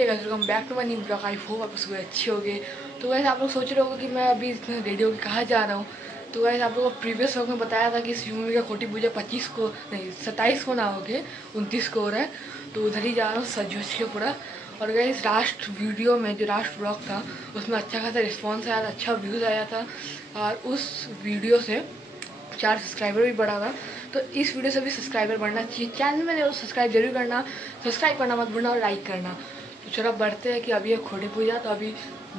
Hey guys, welcome back to my new blog. I hope आप सब अच्छे होंगे। तो गाइस आप लोग सोच रहे होंगे कि मैं अभी रेडी होकर कहाँ जा रहा हूँ। तो गाइस आप लोगों को प्रीवियस व्लॉग में बताया था कि शिव मम्मी का कोटी पूजा 25 को नहीं 27 को ना होके 29 को हो रहा है। तो उधर ही जा रहा हूँ सज वज के पूरा। और गाइस लास्ट वीडियो में जो लास्ट व्लॉग था उसमें अच्छा खासा रिस्पॉन्स आया था, अच्छा व्यूज़ आया था और उस वीडियो से 4 सब्सक्राइबर भी बढ़ा था। तो इस वीडियो से भी सब्सक्राइबर बढ़ना चाहिए। चैनल में सब्सक्राइब जरूर करना, सब्सक्राइब करना मत भूलना और लाइक करना। तो चलो बढ़ते हैं कि अभी है खोटी पूजा। तो अभी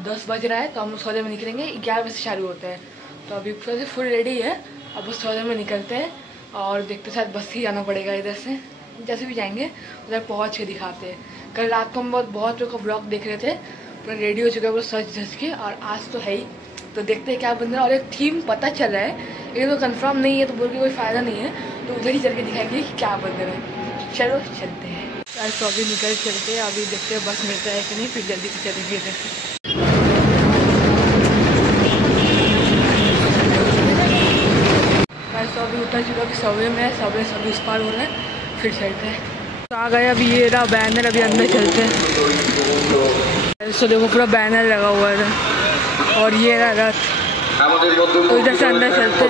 10 बज रहा है तो हम लोग सौदे में निकलेंगे। 11 बजे चालू होता है तो अभी से फुल रेडी है। अब उस सौदे में निकलते हैं और देखते शायद बस ही जाना पड़ेगा। इधर से जैसे भी जाएंगे उधर पहुँच के दिखाते हैं। कल रात को हम बहुत लोग का ब्लॉग देख रहे थे, पूरा रेडी हो चुका है वो सज धज के। और आज तो है ही, तो देखते हैं क्या बन रहा है। और एक थीम पता चल रहा है, ये तो कंफर्म नहीं है तो बोल के कोई फ़ायदा नहीं है। तो उधर ही चल के दिखाएंगे कि क्या बन रहा है। चलो चलते हैं यार। तो अभी निकल चलते हैं, अभी देखते हैं बस मिलता है कि नहीं, फिर जल्दी से चलेंगे इधर से। तो अभी उतर चुका, अभी सबवे में है, सबवे सभी उस पार हो रहा है, फिर चलते हैं। तो आ गए अभी ये रहा बैनर, अभी अंदर चलते हैं। तो देखो पूरा बैनर लगा हुआ है और ये रहा रथ। तो इधर से अंदर चलते हैं।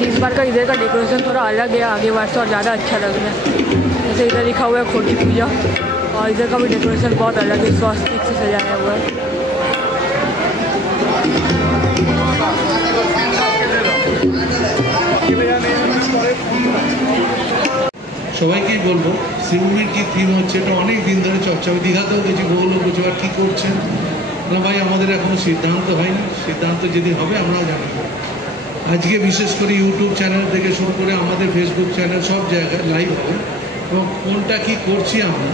इस बार का इधर का डेकोरेशन थोड़ा अलग है आगे बार से और ज़्यादा अच्छा लग रहा है। जैसे इधर लिखा हुआ है खोटी पूजा और इधर का भी डेकोरेशन बहुत अलग है, स्वास्तिक से सजाया हुआ है। সবাইকেই বলবো শিবমীর কি থিম হচ্ছে এটা অনেক দিন ধরে চর্চা, দীঘাতেও গেছি, বহু লোক বলছে আর কী করছেন না ভাই, আমাদের এখনও সিদ্ধান্ত হয়নি, সিদ্ধান্ত যেদিন হবে আমরাও জানাবো। আজকে বিশেষ করে ইউটিউব চ্যানেল থেকে শুরু করে আমাদের ফেসবুক চ্যানেল সব জায়গায় লাইভ হবে এবং কোনটা কী করছি আমরা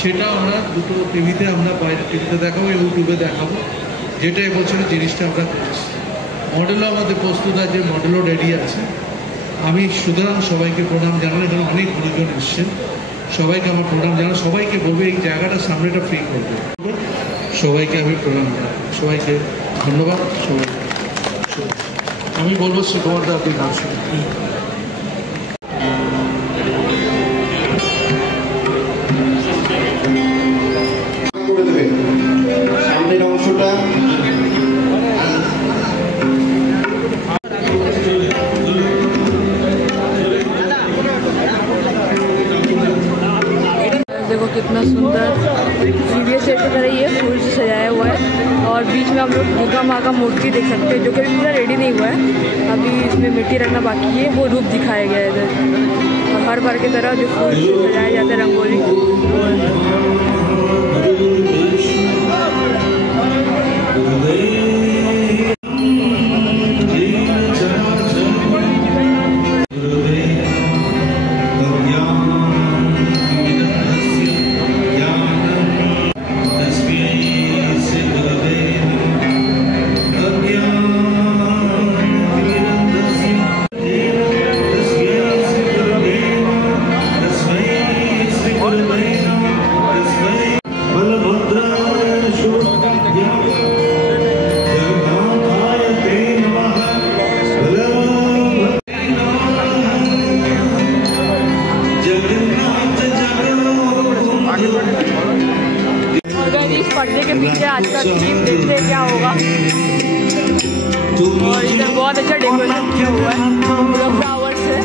সেটা আমরা দুটো টিভিতে, আমরা বাইরে টিভিতে দেখাবো, ইউটিউবে দেখাবো, যেটা এবছরের জিনিসটা আমরা করছি। মডেলও আমাদের প্রস্তুত আছে, মডেলও রেডি আছে। আমি সুতরাং সবাইকে প্রণাম জানাই, এখানে অনেক গুণীজন এসছেন, সবাইকে আমার প্রণাম জানাই। সবাইকে বলবো এই জায়গাটা সামনেটা ফ্রি করবে, সবাইকে আমি প্রণাম জানাই, সবাইকে ধন্যবাদ। সবাই আমি বলবো সুকুমার দা আপনি গান শুনুন। সামনের অংশটা और बीच में हम लोग दुर्गा माँ का मूर्ति देख सकते हैं जो कि अभी पूरा रेडी नहीं हुआ है, अभी इसमें मिट्टी रखना बाकी है। वो रूप दिखाया गया है इधर, और हर बार की तरह जो फूल सजाए जाते हैं रंगोली। पर्दे के पीछे आज का थीम देखते हैं क्या होगा। और इधर बहुत अच्छा डेकोरेशन किया हुआ है पूरा फ्लावर से।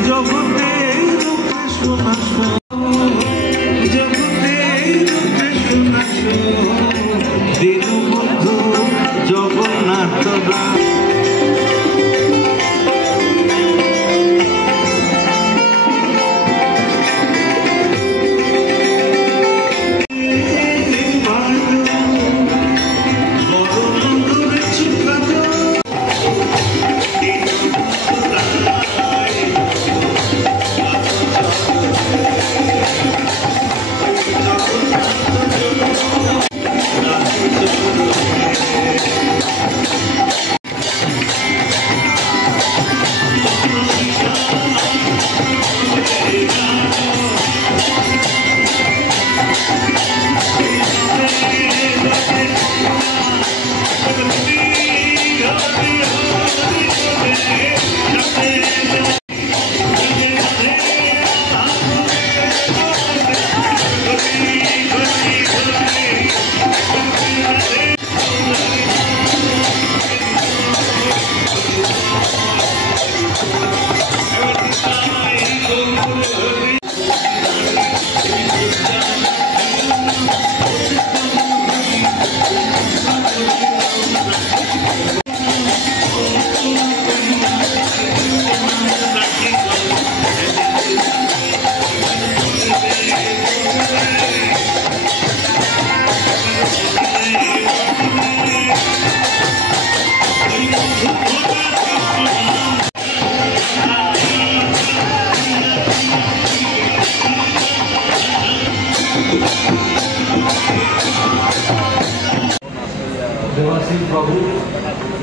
দেবাশিস বাবু,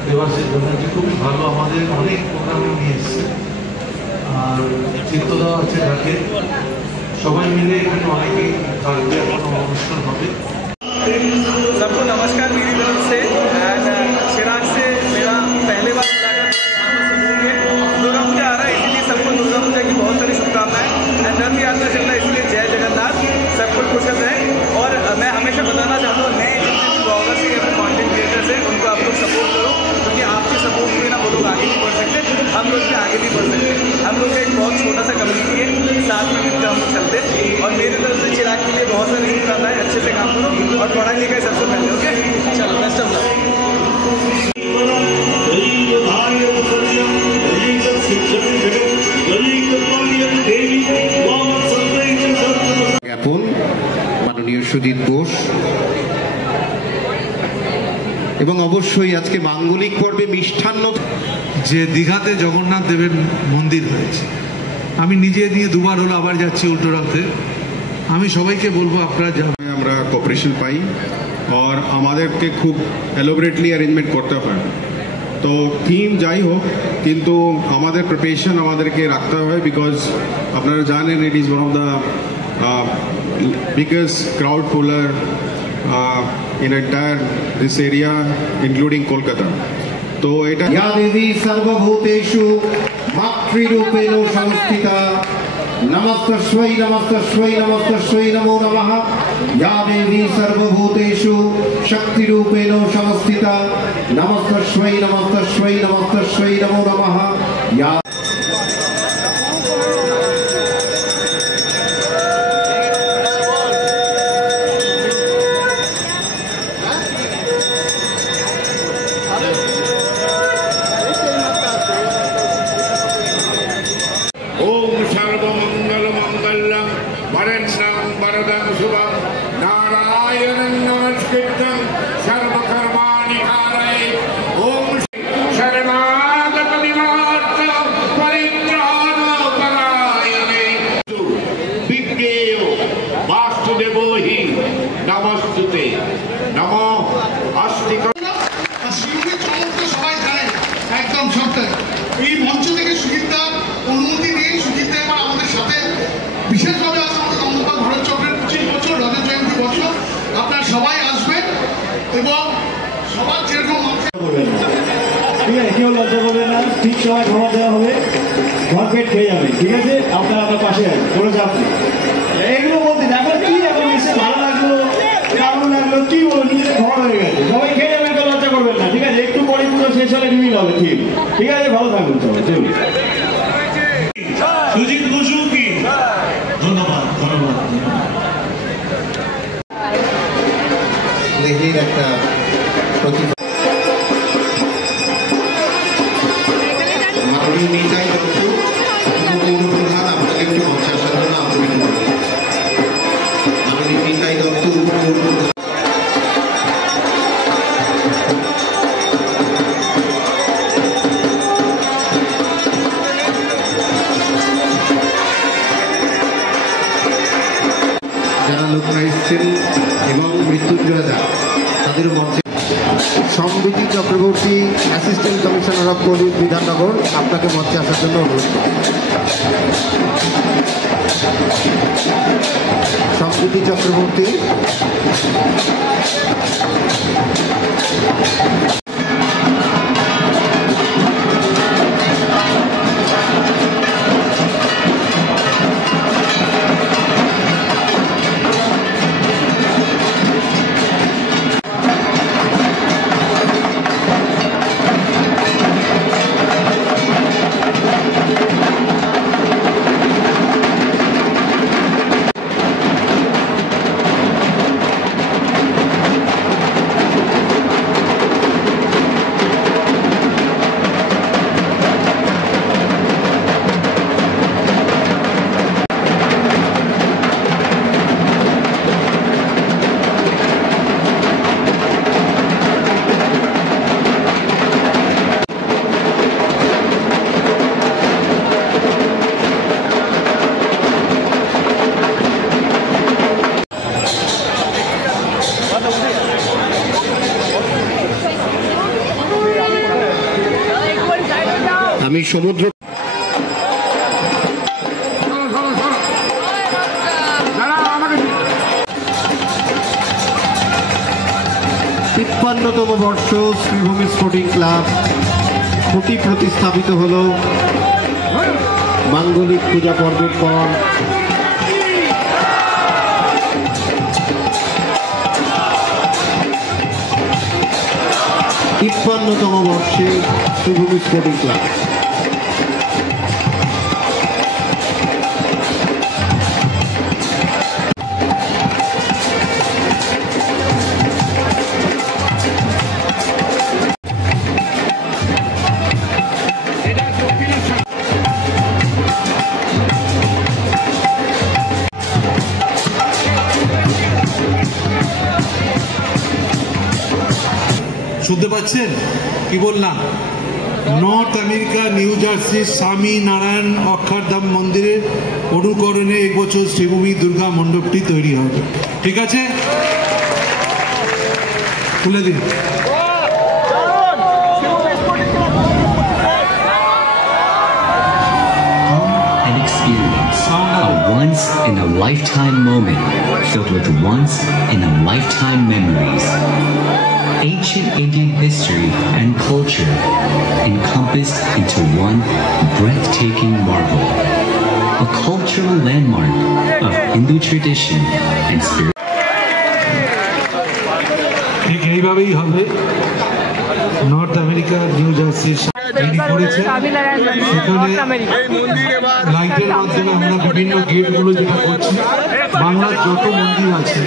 দেবাশিস ব্যানার্জি খুবই ভালো, আমাদের অনেক প্রোগ্রামে নিয়ে এসছে। আর চিত্তদাও আছে ঢাকে, সবাই মিলে এখানে অনেকেই থাকবে, এখন অনুষ্ঠান হবে। सबको नमस्कार मेरी तरफ से। एंड चिराग से मेरा पहले बार मुलाकात दुर्गा पूजा आ रहा है, इसलिए सबको दुर्गा पूजा की बहुत सारी शुभकामनाएं। एंड रथ यात्रा चल रहा है, इसलिए जय जगन्नाथ, सबको कुशल रहे। और मैं हमेशा बताना चाहता हूँ नए जितने भी ब्लॉगर्स हैं या कॉन्टेंट क्रिएटर्स हैं उनको आप लोग सपोर्ट करो, क्योंकि आपके सपोर्ट के बिना वो लोग आगे नहीं बढ़ सकते, हम लोग भी आगे नहीं बढ़ सकते। हम लोग का एक बहुत छोटा सा कम्युनिटी है, साथ में मिलकर हम लोग चलते हैं। और मेरी तरफ से चिराग के लिए बहुत सारी शुभकामनाएं, अच्छे से काम करो और पढ़ाई लिखाई सबसे पहले। ओके, चलो बेस्ट ऑफ लक। জ্ঞাপন মাননীয় সুজিত বোস, এবং অবশ্যই আজকে মাঙ্গলিক পর্বে মিষ্টান্ন। যে দীঘাতে জগন্নাথ দেবের মন্দির হয়েছে, আমি নিজে নিয়ে দুবার হলো, আবার যাচ্ছি উল্টো রথে। আমি সবাইকে বলবো আপনারা যাবেন। আমরা কোঅপারেশন পাই আর আমাদেরকে খুব এলোবরেটলি অ্যারেঞ্জমেন্ট করতে হয়। তো থিম যাই হোক, কিন্তু আমাদের প্রিপারেশন আমাদেরকে রাখতে হয়, বিকজ আপনারা জানেন it is one of the biggest crowd puller in entire this area including Kolkata. तो এটা या देवी सर्वभूतेषु मातृरूपेण संस्थिता नमस्तस्मै नमस्तस्मै नमस्तस्मै नमो नमः। या देवी सर्वभूतेषु शक्तिरूपेण संस्थिता नमस्तस्मै नमस्तस्मै नमस्तस्मै नमो नमः। या नमस्कृतं सर्वकर्माणि कारये ओम शरणागत विनाश परित्राणपरायणे विज्ञेयो वासुदेवो हि नमस्तुते नमो अस्तिक একদম সত্যি এই মঞ্চ থেকে সুজিতদার অনুমতি নিয়ে সুজিতদা এবার আমাদের সাথে বিশেষভাবে আছে আমাদের নন্দনপাল ভরত চক্রের 25 বছর রজত জয়ন্তী বছর আপনারা সবাই আসবেন এবং সবার যেরকম ঠিক আছে, কেউ লজ্জা করবেন না, ঠিক সময় খাবার দেওয়া হবে, ঘর পেট খেয়ে যাবে, ঠিক আছে? আপনারা আপনার পাশে আছে, কোনো চাপ নেই। এগুলো বলতে এখন কি এখন এসে ভালো লাগলো কেমন লাগলো কি বলো, নিজেদের ঘর হয়ে গেছে, সবাই খেয়ে যাবেন, কেউ লজ্জা করবেন না, ঠিক আছে? একটু পরে পুরো শেষ হলে রিভিল হবে, ঠিক আছে? ভালো থাকুন সবাই, চলুন। সুজিত বসু কি ধন্যবাদ ধন্যবাদ। লেহের একটা প্রতিভা মাননীয় নিতাই দত্ত উপপ্রধান আপনাকে একটু মঞ্চে আসার জন্য আহ্বান করব। মাননীয় নিতাই দত্ত উপপ্রধান যারা লোকরা এসছেন এবং মৃত্যুঞ্জয় দা তাদের মঞ্চে Samriddhi Chakraborty assistant commissioner of police Bidhannagar আপনাকে মঞ্চে আসার জন্য অনুরোধ সমৃদ্ধি চক্রবর্তী আমি সমুদ্র তিপ্পান্নতম বর্ষ শ্রীভূমি স্পোর্টিং ক্লাব খুঁটি প্রতিস্থাপিত হল মাঙ্গলিক পূজা পর্বের পর। তিপ্পান্নতম বর্ষে শ্রীভূমি স্পোর্টিং ক্লাব শুনতে পাচ্ছেন কি বললাম? নর্থ আমেরিকা নিউ জার্সির স্বামী নারায়ণ অক্ষরধাম মন্দিরের অনুকরণে এবছর শ্রীভূমি দুর্গা মণ্ডপটি তৈরি হবে। ঠিক আছে, খুলে দিন। An experience, a once-in-a-lifetime moment filled with once-in-a-lifetime memories. Ancient Indian history and culture encompassed into one breathtaking marvel, a cultural landmark of Hindu tradition and spirit. ঠিক এইভাবেই হবে। নর্থ আমেরিকা নিউ জার্সি তৈরি করেছে, সেখানে লাইটের মাধ্যমে আমরা বিভিন্ন গেটগুলো যেটা করছি, বাংলার যত মন্দির আছে,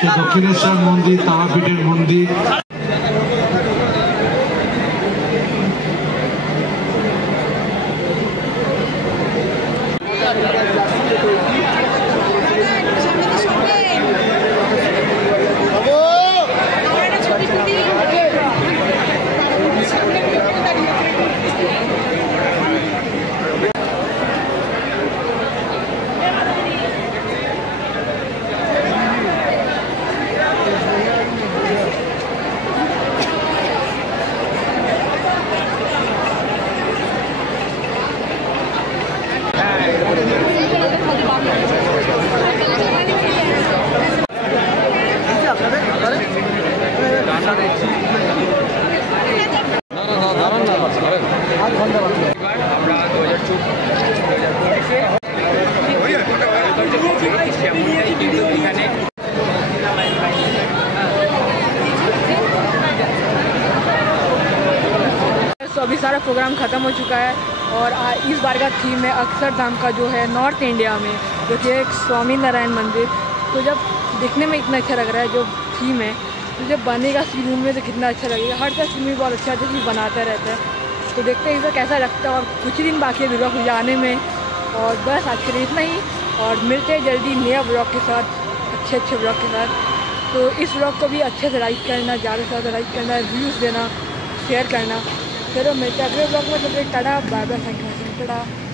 সে দক্ষিণেশ্বর মন্দির, তারাপীঠের মন্দির, तो अभी सारा प्रोग्राम ख़त्म हो चुका है और इस बार का थीम है अक्षरधाम का, जो है नॉर्थ इंडिया में, जो कि एक स्वामी नारायण मंदिर। तो जब दिखने में इतना अच्छा लग रहा है जो थीम है, तो जब बनेगा सीरूम में तो कितना अच्छा लगेगा। हर तरह सीरूम बहुत अच्छा चीज़ बनाता रहता है। तो देखते हैं इसे कैसा लगता है। और कुछ ही दिन बाकी है दुर्गा पूजा आने में। और बस आज के लिए इतना ही, और मिलते हैं जल्दी नया ब्लॉग के साथ, अच्छे ब्लॉग के साथ। तो इस ब्लॉग को भी अच्छे से लाइक करना, ज़्यादा से ज़्यादा लाइक करना, व्यूज़ देना, शेयर करना। फिर मिलते हैं अगले ब्लॉग में। तो tata, bye bye, thank you, Tata.